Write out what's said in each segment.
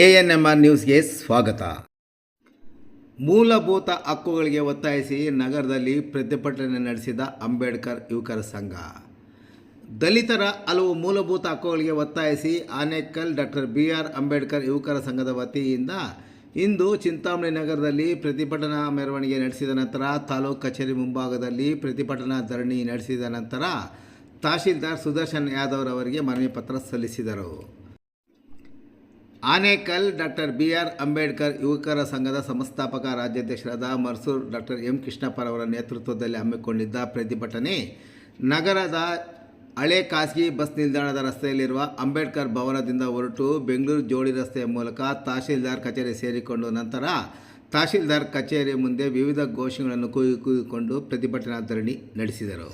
A N M R ನ್ಯೂಸ್ಗೆ ಸ್ವಾಗತ. ಮೂಲಭೂತ ಹಕ್ಕುಗಳಿಗೆ ಒತ್ತಾಯಿಸಿ ನಗರದಲ್ಲಿ ಪ್ರತಿಭಟನೆ ನಡೆಸಿದ ಅಂಬೇಡ್ಕರ್ ಯುವಕರ ಸಂಘ. ದಲಿತರ ಹಲವು ಮೂಲಭೂತ ಹಕ್ಕುಗಳಿಗೆ ಒತ್ತಾಯಿಸಿ Anekal doctor B R Ambedkar ಯುವಕರ ಸಂಘದ ವತಿಯಿಂದ ಇಂದು ಚಿಂತಾಮಣಿ ನಗರದಲ್ಲಿ ಪ್ರತಿಭಟನಾ ಮೆರವಣಿಗೆ ನಡೆಸಿದ ನಂತರ ತಾಲೂಕು ಕಚೇರಿ ಮುಂಭಾಗದಲ್ಲಿ ಪ್ರತಿಭಟನಾ ಧರಣಿ ನಡೆಸಿದ ನಂತರ ತಹಶೀಲ್ದಾರ್ ಸುದರ್ಶನ್ ಯಾದವ್ ಅವರಿಗೆ ಮನವಿ ಪತ್ರ ಸಲ್ಲಿಸಿದರು. Anekal, doctor B R Ambedkar ಯುವಕರ ಸಂಘದ ಸಂಸ್ಥಾಪಕ, ರಾಜ್ಯಾಧ್ಯಕ್ಷರಾದ ಮರ್ಸೂರ್ ಡಾಕ್ಟರ್ ಎಂ. ಕೃಷ್ಣಪ್ಪರವರ ನೇತೃತ್ವದಲ್ಲಿ ಹಮ್ಮಿಕೊಂಡಿದ್ದ ಪ್ರತಿಭಟನೆ. ನಗರದ ಹಳೆ ಖಾಸಗಿ ಬಸ್ ನಿಲ್ದಾಣದ ರಸ್ತೆಯಲ್ಲಿರುವ ಅಂಬೇಡ್ಕರ್ ಭವನದಿಂದ ಹೊರಟು ಬೆಂಗಳೂರು ಜೋಡಿ ರಸ್ತೆಯ ಮೂಲಕ ತಹಶೀಲ್ದಾರ್ ಕಚೇರಿ ಸೇರಿಕೊಂಡು ನಂತರ ತಹಶೀಲ್ದಾರ್ ಕಚೇರಿ ಮುಂದೆ ವಿವಿಧ ಘೋಷಣೆಗಳನ್ನು ಕೂಗಿ ಕೂಗಿಕೊಂಡು ಪ್ರತಿಭಟನಾ ಧರಣಿ ನಡೆಸಿದರು.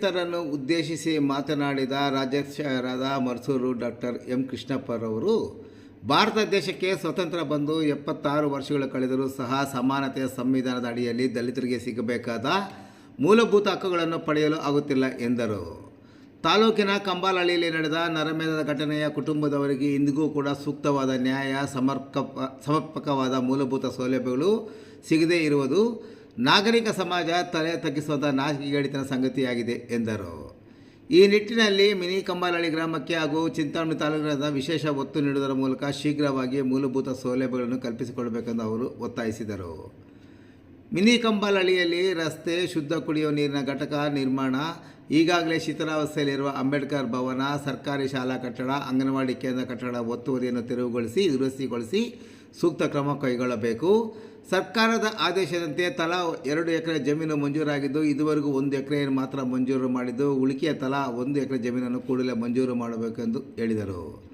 ಧರಣಿ ಉದ್ದೇಶಿಸಿ ಮಾತನಾಡಿದ ರಾಜ್ಯಾಧ್ಯಕ್ಷರಾದ ಮರ್ಸೂರು ಡಾಕ್ಟರ್ ಎಂ ಕೃಷ್ಣಪ್ಪರವರು ಭಾರತ ದೇಶಕ್ಕೆ ಸ್ವತಂತ್ರ ಬಂದು ಎಪ್ಪತ್ತಾರು ವರ್ಷಗಳು ಕಳೆದರೂ ಸಹ ಸಮಾನತೆಯ ಸಂವಿಧಾನದ ಅಡಿಯಲ್ಲಿ ದಲಿತರಿಗೆ ಸಿಗಬೇಕಾದ ಮೂಲಭೂತ ಹಕ್ಕುಗಳನ್ನು ಪಡೆಯಲು ಆಗುತ್ತಿಲ್ಲ ಎಂದರು. ತಾಲೂಕಿನ ಕಂಬಾಲಹಳ್ಳಿಯಲ್ಲಿ ನಡೆದ ನರಮೇಧದ ಘಟನೆಯ ಕುಟುಂಬದವರಿಗೆ ಇಂದಿಗೂ ಕೂಡ ಸೂಕ್ತವಾದ ನ್ಯಾಯ, ಸಮರ್ಪಕ, ಸಮರ್ಪಕವಾದ ಮೂಲಭೂತ ಸೌಲಭ್ಯಗಳು ಸಿಗದೇ ಇರುವುದು ನಾಗರಿಕ ಸಮಾಜ ತಲೆ ತಗ್ಗಿಸುವಂಥ ನಾಚಿಕೆಗೇಡಿತನ ಸಂಗತಿಯಾಗಿದೆ ಎಂದರು. ಈ ನಿಟ್ಟಿನಲ್ಲಿ ಮಿನಿ ಕಂಬಾಲಹಳ್ಳಿ ಗ್ರಾಮಕ್ಕೆ ಹಾಗೂ ಚಿಂತಾಮಣಿ ತಾಲೂಕಿನ ವಿಶೇಷ ಒತ್ತು ನೀಡುವುದರ ಮೂಲಕ ಶೀಘ್ರವಾಗಿ ಮೂಲಭೂತ ಸೌಲಭ್ಯಗಳನ್ನು ಕಲ್ಪಿಸಿಕೊಡಬೇಕೆಂದು ಅವರು ಒತ್ತಾಯಿಸಿದರು. ಮಿನಿ ಕಂಬಾಲಹಳ್ಳಿಯಲ್ಲಿ ರಸ್ತೆ, ಶುದ್ಧ ಕುಡಿಯುವ ನೀರಿನ ಘಟಕ ನಿರ್ಮಾಣ ಈಗಾಗಲೇ ಶಿಥಿಲಾವಸ್ಥೆಯಲ್ಲಿರುವ ಅಂಬೇಡ್ಕರ್ ಭವನ, ಸರ್ಕಾರಿ ಶಾಲಾ ಕಟ್ಟಡ, ಅಂಗನವಾಡಿ ಕೇಂದ್ರ ಕಟ್ಟಡ ಒತ್ತುವರಿಯನ್ನು ತೆರವುಗೊಳಿಸಿ, ದುರಸ್ತಿಗೊಳಿಸಿ ಸೂಕ್ತ ಕ್ರಮ ಕೈಗೊಳ್ಳಬೇಕು. ಸರ್ಕಾರದ ಆದೇಶದಂತೆ ತಲಾ ಎರಡು ಎಕರೆ ಜಮೀನು ಮಂಜೂರಾಗಿದ್ದು, ಇದುವರೆಗೂ ಒಂದು ಎಕರೆ ಮಾತ್ರ ಮಂಜೂರು ಮಾಡಿದ್ದು, ಉಳಿಕೆಯ ತಲಾ ಒಂದು ಎಕರೆ ಜಮೀನನ್ನು ಕೂಡಲೇ ಮಂಜೂರು ಮಾಡಬೇಕೆಂದು ಹೇಳಿದರು.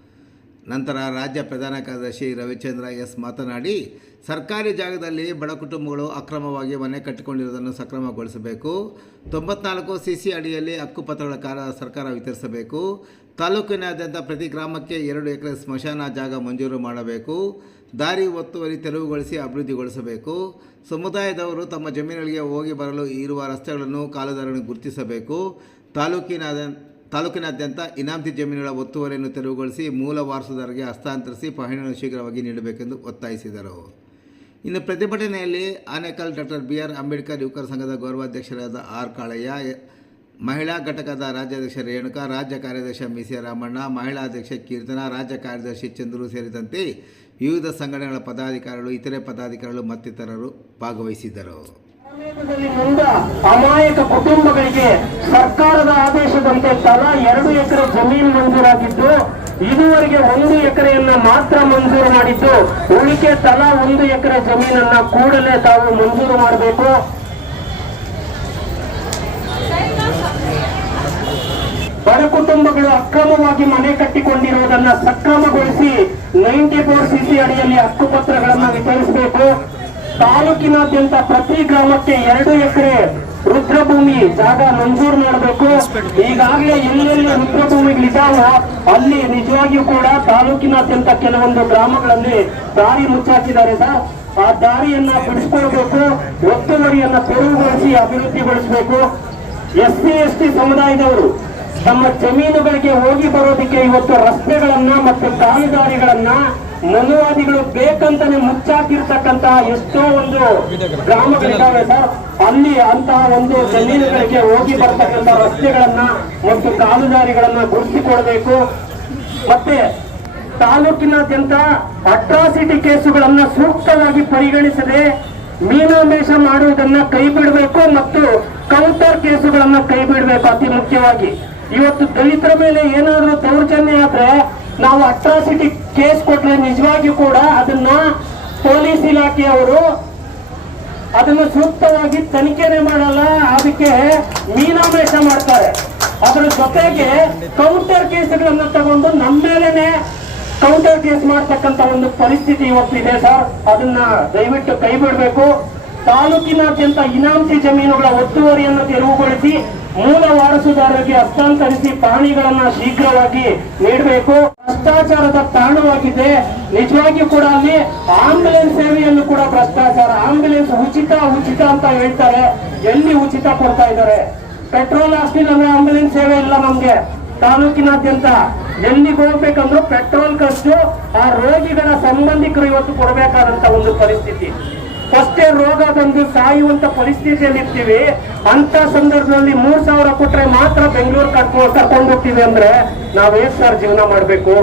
ನಂತರ ರಾಜ್ಯ ಪ್ರಧಾನ ಕಾರ್ಯದರ್ಶಿ ರವಿಚಂದ್ರ ಎಸ್ ಮಾತನಾಡಿ, ಸರ್ಕಾರಿ ಜಾಗದಲ್ಲಿ ಬಡ ಕುಟುಂಬಗಳು ಅಕ್ರಮವಾಗಿ ಮನೆ ಕಟ್ಟಿಕೊಂಡಿರುವುದನ್ನು ಸಕ್ರಮಗೊಳಿಸಬೇಕು. ತೊಂಬತ್ನಾಲ್ಕು ಸಿ ಸಿ ಅಡಿಯಲ್ಲಿ ಹಕ್ಕುಪತ್ರಗಳ ಕಾರ ಸರ್ಕಾರ ವಿತರಿಸಬೇಕು. ತಾಲೂಕಿನಾದ್ಯಂತ ಪ್ರತಿ ಗ್ರಾಮಕ್ಕೆ ಎರಡು ಎಕರೆ ಸ್ಮಶಾನ ಜಾಗ ಮಂಜೂರು ಮಾಡಬೇಕು. ದಾರಿ ಒತ್ತುವರಿ ತೆರವುಗೊಳಿಸಿ ಅಭಿವೃದ್ಧಿಗೊಳಿಸಬೇಕು. ಸಮುದಾಯದವರು ತಮ್ಮ ಜಮೀನುಗಳಿಗೆ ಹೋಗಿ ಬರಲು ಇರುವ ರಸ್ತೆಗಳನ್ನು ಕಾಲುದಾರನ್ನು ಗುರುತಿಸಬೇಕು. ತಾಲೂಕಿನಾದ ತಾಲೂಕಿನಾದ್ಯಂತ ಇನಾಮತಿ ಜಮೀನುಗಳ ಒತ್ತುವರಿಯನ್ನು ತೆರವುಗೊಳಿಸಿ ಮೂಲ ವಾರಸುದಾರರಿಗೆ ಹಸ್ತಾಂತರಿಸಿ ಪಹಣಿಯನ್ನು ಶೀಘ್ರವಾಗಿ ನೀಡಬೇಕೆಂದು ಒತ್ತಾಯಿಸಿದರು. ಇನ್ನು ಪ್ರತಿಭಟನೆಯಲ್ಲಿ Anekal doctor B R Ambedkar, ಯುವಕರ ಸಂಘದ ಗೌರವಾಧ್ಯಕ್ಷರಾದ ಆರ್ ಕಾಳಯ್ಯ, ಮಹಿಳಾ ಘಟಕದ ರಾಜ್ಯಾಧ್ಯಕ್ಷ ರೇಣುಕಾ, ರಾಜ್ಯ ಕಾರ್ಯದರ್ಶಿ ಮಿಸಿ ರಾಮಣ್ಣ ಮಹಿಳಾ ಅಧ್ಯಕ್ಷ ಕೀರ್ತನಾ, ರಾಜ್ಯ ಕಾರ್ಯದರ್ಶಿ ಚಂದ್ರು ಸೇರಿದಂತೆ ವಿವಿಧ ಸಂಘಟನೆಗಳ ಪದಾಧಿಕಾರಿಗಳು, ಇತರೆ ಪದಾಧಿಕಾರಿಗಳು ಮತ್ತಿತರರು ಭಾಗವಹಿಸಿದ್ದರು. ಮುಂದ ಅಮಾಯಕ ಕುಟುಂಬಗಳಿಗೆ ಸರ್ಕಾರದ ಆದೇಶದಂತೆ ತಲಾ ಎರಡು ಎಕರೆ ಜಮೀನು ಮಂಜೂರಾಗಿದ್ದು, ಇದುವರೆಗೆ ಒಂದು ಎಕರೆಯನ್ನ ಮಾತ್ರ ಮಂಜೂರು ಮಾಡಿದ್ದು, ಉಳಿಕೆ ತಲಾ ಒಂದು ಎಕರೆ ಜಮೀನನ್ನ ಕೂಡಲೇ ತಾವು ಮಂಜೂರು ಮಾಡಬೇಕು. ಬಡ ಕುಟುಂಬಗಳು ಅಕ್ರಮವಾಗಿ ಮನೆ ಕಟ್ಟಿಕೊಂಡಿರುವುದನ್ನ ಸಕ್ರಮಗೊಳಿಸಿ ನೈಂಟಿ ಫೋರ್ ಸಿಸಿ ಅಡಿಯಲ್ಲಿ ಹಕ್ಕುಪತ್ರಗಳನ್ನು ವಿತರಿಸಬೇಕು. ತಾಲೂಕಿನಾದ್ಯಂತ ಪ್ರತಿ ಗ್ರಾಮಕ್ಕೆ ಎರಡು ಎಕರೆ ರುದ್ರಭೂಮಿ ಜಾಗ ಮಂಜೂರು ಮಾಡಬೇಕು. ಈಗಾಗಲೇ ಎಲ್ಲೆಲ್ಲಿ ರುದ್ರಭೂಮಿಗಳಿದ್ದಾವೋ ಅಲ್ಲಿ ನಿಜವಾಗಿಯೂ ಕೂಡ ತಾಲೂಕಿನಾದ್ಯಂತ ಕೆಲವೊಂದು ಗ್ರಾಮಗಳಲ್ಲಿ ದಾರಿ ಮುಚ್ಚಾಕಿದ್ದಾರೆ ಸರ್. ಆ ದಾರಿಯನ್ನ ಬಿಡಿಸ್ಕೊಳ್ಬೇಕು. ಒತ್ತುವರಿಯನ್ನ ತೆರವುಗೊಳಿಸಿ ಅಭಿವೃದ್ಧಿಗೊಳಿಸಬೇಕು. ಎಸ್ ಸಿ, ಎಸ್ ಟಿ ಸಮುದಾಯದವರು ತಮ್ಮ ಜಮೀನುಗಳಿಗೆ ಹೋಗಿ ಬರೋದಕ್ಕೆ ಇವತ್ತು ರಸ್ತೆಗಳನ್ನ ಮತ್ತು ಕಾಲುದಾರಿಗಳನ್ನ ಮನುವಾದಿಗಳು ಬೇಕಂತಾನೆ ಮುಚ್ಚಾಕಿರ್ತಕ್ಕಂತಹ ಎಷ್ಟೋ ಒಂದು ಗ್ರಾಮಗಳಿದ್ದಾವೆ ಸರ್. ಅಲ್ಲಿ ಅಂತಹ ಒಂದು ಜಮೀನುಗಳಿಗೆ ಹೋಗಿ ಬರ್ತಕ್ಕಂಥ ರಸ್ತೆಗಳನ್ನ ಮತ್ತು ಕಾಲುದಾರಿಗಳನ್ನ ಗುರುತಿಸಿಕೊಳ್ಬೇಕು ಮತ್ತೆ ತಾಲೂಕಿನಾದ್ಯಂತ ಅಟ್ರಾಸಿಟಿ ಕೇಸುಗಳನ್ನ ಸೂಕ್ತವಾಗಿ ಪರಿಗಣಿಸದೆ ಮೀನಾಮೇಷ ಮಾಡುವುದನ್ನ ಕೈ ಬಿಡಬೇಕು ಮತ್ತು ಕೌಂಟರ್ ಕೇಸುಗಳನ್ನ ಕೈ ಬಿಡಬೇಕು ಅತಿ ಮುಖ್ಯವಾಗಿ. ಇವತ್ತು ದಲಿತರ ಮೇಲೆ ಏನಾದರೂ ದೌರ್ಜನ್ಯ ಆದ್ರೆ ನಾವು ಅಟ್ರಾಸಿಟಿ ಕೇಸ್ ಕೊಟ್ಟರೆ ನಿಜವಾಗಿಯೂ ಕೂಡ ಅದನ್ನ ಪೊಲೀಸ್ ಇಲಾಖೆಯವರು ಅದನ್ನು ಸೂಕ್ತವಾಗಿ ತನಿಖೆನೆ ಮಾಡಲ್ಲ, ಅದಕ್ಕೆ ಮೀನಾಮೇಷ ಮಾಡ್ತಾರೆ. ಅದರ ಜೊತೆಗೆ ಕೌಂಟರ್ ಕೇಸ್ಗಳನ್ನು ತಗೊಂಡು ನಮ್ಮ ಮೇಲೆನೆ ಕೌಂಟರ್ ಕೇಸ್ ಮಾಡ್ತಕ್ಕಂತ ಒಂದು ಪರಿಸ್ಥಿತಿ ಇವತ್ತು ಇದೆ ಸರ್. ಅದನ್ನ ದಯವಿಟ್ಟು ಕೈ ಬಿಡಬೇಕು. ತಾಲೂಕಿನಾದ್ಯಂತ ಇನಾಮತಿ ಜಮೀನುಗಳ ಒತ್ತುವರಿಯನ್ನು ತೆರವುಗೊಳಿಸಿ ಮೂಲ ವಾರಸುದಾರರಿಗೆ ಹಸ್ತಾಂತರಿಸಿ ಪ್ರಾಣಿಗಳನ್ನ ಶೀಘ್ರವಾಗಿ ನೀಡಬೇಕು. ಭ್ರಷ್ಟಾಚಾರದ ತಾಣವಾಗಿದೆ. ನಿಜವಾಗಿ ಕೂಡ ಅಲ್ಲಿ ಆಂಬ್ಯುಲೆನ್ಸ್ ಸೇವೆಯನ್ನು ಕೂಡ ಭ್ರಷ್ಟಾಚಾರ, ಆಂಬ್ಯುಲೆನ್ಸ್ ಉಚಿತ ಉಚಿತ ಅಂತ ಹೇಳ್ತಾರೆ. ಎಲ್ಲಿ ಉಚಿತ ಕೊಡ್ತಾ ಇದ್ದಾರೆ? ಪೆಟ್ರೋಲ್ ಆಸ್ತಿ ನಮಗೆ ಆಂಬ್ಯುಲೆನ್ಸ್ ಸೇವೆ ಇಲ್ಲ ನಮ್ಗೆ. ತಾಲೂಕಿನಾದ್ಯಂತ ಎಲ್ಲಿಗೆ ಹೋಗ್ಬೇಕಂದ್ರೂ ಪೆಟ್ರೋಲ್ ಖರ್ಚು ಆ ರೋಗಿಗಳ ಸಂಬಂಧಿಕರು ಇವತ್ತು ಕೊಡಬೇಕಾದಂತ ಒಂದು ಪರಿಸ್ಥಿತಿ. ಫಸ್ಟೇ ರೋಗ ಬಂದು ಸಾಯುವಂತ ಪರಿಸ್ಥಿತಿಯಲ್ಲಿ ಇರ್ತೀವಿ ಅಂತ ಸಂದರ್ಭದಲ್ಲಿ ಮೂರ್ ಸಾವಿರ ಕೊಟ್ರೆ ಮಾತ್ರ ಬೆಂಗಳೂರು ಕರ್ಕೊಂಡು ಕರ್ಕೊಂಡು ಹೋಗ್ತೀವಿ ಅಂದ್ರೆ ನಾವ್ ಏನ್ ಸರ್ ಜೀವನ ಮಾಡ್ಬೇಕು.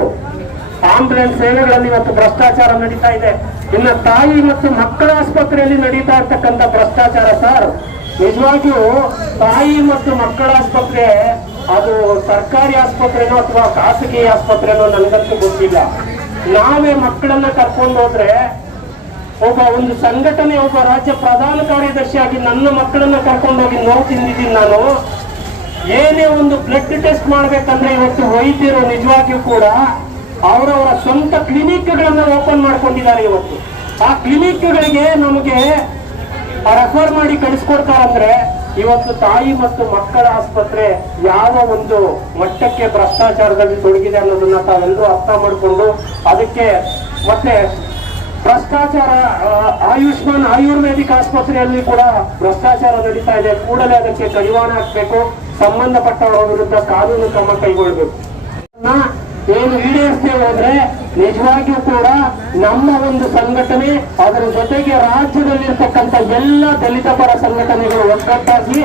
ಆಂಬುಲೆನ್ಸ್ ಸೇವೆಗಳಲ್ಲಿ ಇವತ್ತು ಭ್ರಷ್ಟಾಚಾರ ನಡೀತಾ ಇದೆ. ಇನ್ನ ತಾಯಿ ಮತ್ತು ಮಕ್ಕಳ ಆಸ್ಪತ್ರೆಯಲ್ಲಿ ನಡೀತಾ ಇರ್ತಕ್ಕಂಥ ಭ್ರಷ್ಟಾಚಾರ ಸರ್, ನಿಜವಾಗಿಯೂ ತಾಯಿ ಮತ್ತು ಮಕ್ಕಳ ಆಸ್ಪತ್ರೆ ಅದು ಸರ್ಕಾರಿ ಆಸ್ಪತ್ರೆನೋ ಅಥವಾ ಖಾಸಗಿ ಆಸ್ಪತ್ರೆನೋ ನನಗಂತೂ ಗೊತ್ತಿಲ್ಲ. ನಾವೇ ಮಕ್ಕಳನ್ನ ಕರ್ಕೊಂಡು ಹೋದ್ರೆ ಒಬ್ಬ ಒಂದು ಸಂಘಟನೆ, ಒಬ್ಬ ರಾಜ್ಯ ಪ್ರಧಾನ ಕಾರ್ಯದರ್ಶಿಯಾಗಿ ನನ್ನ ಮಕ್ಕಳನ್ನ ಕರ್ಕೊಂಡೋಗಿ ನೋವು ತಿಂದಿದ್ದೀನಿ ನಾನು. ಏನೇ ಒಂದು ಬ್ಲಡ್ ಟೆಸ್ಟ್ ಮಾಡ್ಬೇಕಂದ್ರೆ ಇವತ್ತು ವೈದ್ಯರು ನಿಜವಾಗಿಯೂ ಕೂಡ ಅವರವರ ಸ್ವಂತ ಕ್ಲಿನಿಕ್ಗಳನ್ನ ಓಪನ್ ಮಾಡ್ಕೊಂಡಿದ್ದಾರೆ ಇವತ್ತು. ಆ ಕ್ಲಿನಿಕ್ಗಳಿಗೆ ನಮಗೆ ರೆಫರ್ ಮಾಡಿ ಕಳಿಸ್ಕೊಡ್ತಾರಂದ್ರೆ ಇವತ್ತು ತಾಯಿ ಮತ್ತು ಮಕ್ಕಳ ಆಸ್ಪತ್ರೆ ಯಾವ ಒಂದು ಮಟ್ಟಕ್ಕೆ ಭ್ರಷ್ಟಾಚಾರದಲ್ಲಿ ತೊಡಗಿದೆ ಅನ್ನೋದನ್ನ ತಾವೆಲ್ಲರೂ ಅರ್ಥ ಮಾಡಿಕೊಂಡು ಅದಕ್ಕೆ ಮತ್ತೆ ಭ್ರಷ್ಟಾಚಾರ ಆಯುಷ್ಮಾನ್ ಆಯುರ್ವೇದಿಕ್ ಆಸ್ಪತ್ರೆಯಲ್ಲಿ ಕೂಡ ಭ್ರಷ್ಟಾಚಾರ ನಡೀತಾ ಇದೆ. ಕೂಡಲೇ ಅದಕ್ಕೆ ಕಡಿವಾಣ ಹಾಕಬೇಕು. ಸಂಬಂಧಪಟ್ಟವರ ವಿರುದ್ಧ ಕಾನೂನು ಕ್ರಮ ಕೈಗೊಳ್ಳಬೇಕು. ನ ಏನು ಈಡೇರಿಸ್ತೇವೆ ಹೋದ್ರೆ ನಿಜವಾಗಿಯೂ ಕೂಡ ನಮ್ಮ ಒಂದು ಸಂಘಟನೆ, ಅದರ ಜೊತೆಗೆ ರಾಜ್ಯದಲ್ಲಿರ್ತಕ್ಕಂಥ ಎಲ್ಲ ದಲಿತ ಪರ ಸಂಘಟನೆಗಳು ಒಗ್ಗಟ್ಟಾಗಿ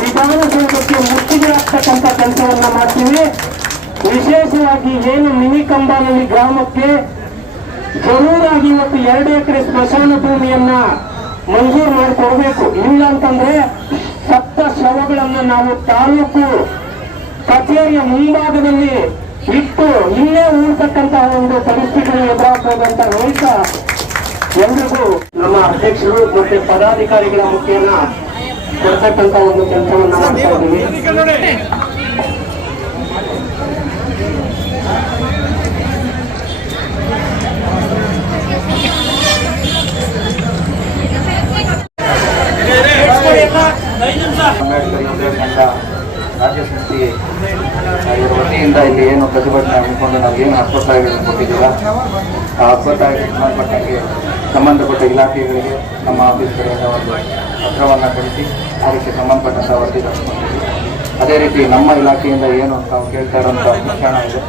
ವಿಧಾನಸೌಧಕ್ಕೆ ಮುತ್ತಿಗೆ ಆಗ್ತಕ್ಕಂಥ ಕೆಲಸವನ್ನ ಮಾಡ್ತೀವಿ. ವಿಶೇಷವಾಗಿ ಏನು ಮಿನಿ ಕಂಬಾನಲ್ಲಿ ಗ್ರಾಮಕ್ಕೆ ಜರೂರಾಗಿ ಇವತ್ತು ಎರಡು ಎಕರೆ ಸ್ಮಶಾನ ಭೂಮಿಯನ್ನ ಮಂಜೂರು ಮಾಡಿಕೊಡ್ಬೇಕು. ಇಲ್ಲ ಅಂತಂದ್ರೆ ಸತ್ತ ಶವಗಳನ್ನ ನಾವು ತಾಲೂಕು ಕಚೇರಿಯ ಮುಂಭಾಗದಲ್ಲಿ ಇಟ್ಟು ಇಲ್ಲೇ ಉಳ್ತಕ್ಕಂತಹ ಒಂದು ಪರಿಸ್ಥಿತಿಗಳು ಎದುರಾಗ್ಬೋದು ರೈತ ಎಲ್ರಿಗೂ ನಮ್ಮ ಅಧ್ಯಕ್ಷರು ಮತ್ತೆ ಪದಾಧಿಕಾರಿಗಳ ಮುಖ್ಯನ ಕೊಡ್ತಕ್ಕಂತ ಒಂದು ಕೆಲಸವನ್ನು ಮಾಡ್ತಾ ಇದ್ದೀವಿ. ರಾಜ್ಯ ಸಮಿತಿ ಇವರ ವತಿಯಿಂದ ಇಲ್ಲಿ ಏನು ಪ್ರತಿಭಟನೆ ಹಮ್ಮಿಕೊಂಡು ನಾವು ಏನು ಹಕ್ಕೊತ್ತಾಯಗಳನ್ನು ಕೊಟ್ಟಿದ್ದೀರ ಆ ಹಕ್ಕೊತ್ತಾಯಕ್ಕೆ ಸಂಬಂಧಪಟ್ಟಂಗೆ ಸಂಬಂಧಪಟ್ಟ ಇಲಾಖೆಗಳಿಗೆ ನಮ್ಮ ಆಫೀಸ್ ಕಡೆಯಿಂದ ಒಂದು ಪತ್ರವನ್ನು ಕಳಿಸಿ, ಅದಕ್ಕೆ ಸಂಬಂಧಪಟ್ಟಂಥ ವರದಿ ಅದೇ ರೀತಿ ನಮ್ಮ ಇಲಾಖೆಯಿಂದ ಏನು ನಾವು ಕೇಳ್ತಾ ಇರೋಂಥ ಶಿಕ್ಷಣ ಇದೆ.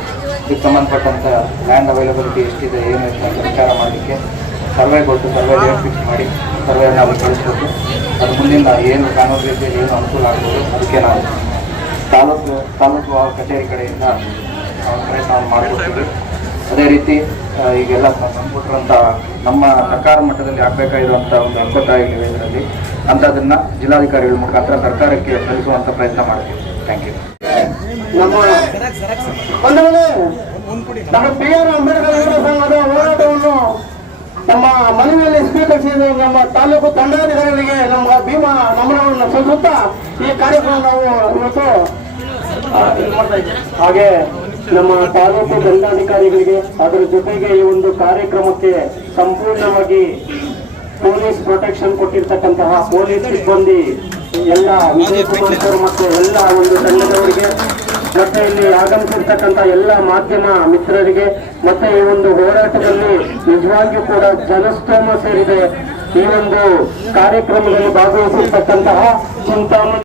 ಇದಕ್ಕೆ ಸಂಬಂಧಪಟ್ಟಂಥ ಲ್ಯಾಂಡ್ ಅವೈಲಬಿಲಿಟಿ ಎಷ್ಟಿದೆ, ಏನು ಅಂತ ವಿಚಾರ ಮಾಡಲಿಕ್ಕೆ ಸರ್ವೆ ಕೊಟ್ಟು ಸರ್ವೆ ಡೇಟ್ ಫಿಕ್ಸ್ ಮಾಡಿ ಸರ್ವೆಯನ್ನು ನಾವು ಕಳಿಸ್ಬೇಕು. ಅದು ಮುಂದಿನ ಏನು ಕಾನೂನು ರೀತಿಯಲ್ಲಿ ಏನು ಅನುಕೂಲ ಆಗ್ಬೋದು ಅದಕ್ಕೆ ನಾವು ತಾಲೂಕು ತಾಲೂಕು ಕಚೇರಿ ಕಡೆಯಿಂದ ನಾವು ಪ್ರಯತ್ನವನ್ನು ಮಾಡಿಕೊಡ್ತೀವಿ ಅದೇ ರೀತಿ ಈಗೆಲ್ಲ ಸಂಪುಟ್ರಂಥ ನಮ್ಮ ಸರ್ಕಾರ ಮಟ್ಟದಲ್ಲಿ ಆಗಬೇಕಾಗಿರುವಂಥ ಒಂದು ಅನ್ಕೊತಾಯಿಗಳಿವೆ ಇದರಲ್ಲಿ. ಅಂಥದನ್ನು ಜಿಲ್ಲಾಧಿಕಾರಿಗಳ ಮುಖಾಂತರ ಸರ್ಕಾರಕ್ಕೆ ಸಲ್ಲಿಸುವಂಥ ಪ್ರಯತ್ನ ಮಾಡ್ತೀವಿ. ಥ್ಯಾಂಕ್ ಯು ನಮ್ಮ ಒಂದು ಬಿ ಆರ್ ಅಂಬೇಡ್ಕರ್ ಅವರ ಸಂಘದ ನಮ್ಮ ಮನೆಯಲ್ಲಿ ಸ್ವೀಕರಿಸಿದ ನಮ್ಮ ತಾಲೂಕು ತಂಡಾಧಿಕಾರಿಗಳಿಗೆ ನಮ್ಮ ಭೀಮಾ ನಮನವನ್ನು ಸಲ್ಲಿಸುತ್ತಾ ಈ ಕಾರ್ಯಕ್ರಮ ನಾವು ಇವತ್ತು. ಹಾಗೆ ನಮ್ಮ ತಾಲೂಕು ದಂಡಾಧಿಕಾರಿಗಳಿಗೆ ಅದರ ಜೊತೆಗೆ ಈ ಒಂದು ಕಾರ್ಯಕ್ರಮಕ್ಕೆ ಸಂಪೂರ್ಣವಾಗಿ ಪೊಲೀಸ್ ಪ್ರೊಟೆಕ್ಷನ್ ಕೊಟ್ಟಿರ್ತಕ್ಕಂತಹ ಪೊಲೀಸ್ ಸಿಬ್ಬಂದಿ, ಎಲ್ಲ ವಿಜಯ್ ಮತ್ತು ಎಲ್ಲ ಒಂದು ತಂಡದವರಿಗೆ, ಮತ್ತೆ ಇಲ್ಲಿ ಆಗಮಿಸಿರ್ತಕ್ಕಂಥ ಎಲ್ಲ ಮಾಧ್ಯಮ ಮಿತ್ರರಿಗೆ ಮತ್ತೆ ಈ ಒಂದು ಹೋರಾಟದಲ್ಲಿ ನಿಜವಾಗಿಯೂ ಕೂಡ ಜನಸ್ತೋಮ ಸೇರಿದೆ. ಈ ಒಂದು ಕಾರ್ಯಕ್ರಮದಲ್ಲಿ ಭಾಗವಹಿಸಿರ್ತಕ್ಕಂತಹ ಚಿಂತಾಮಣಿ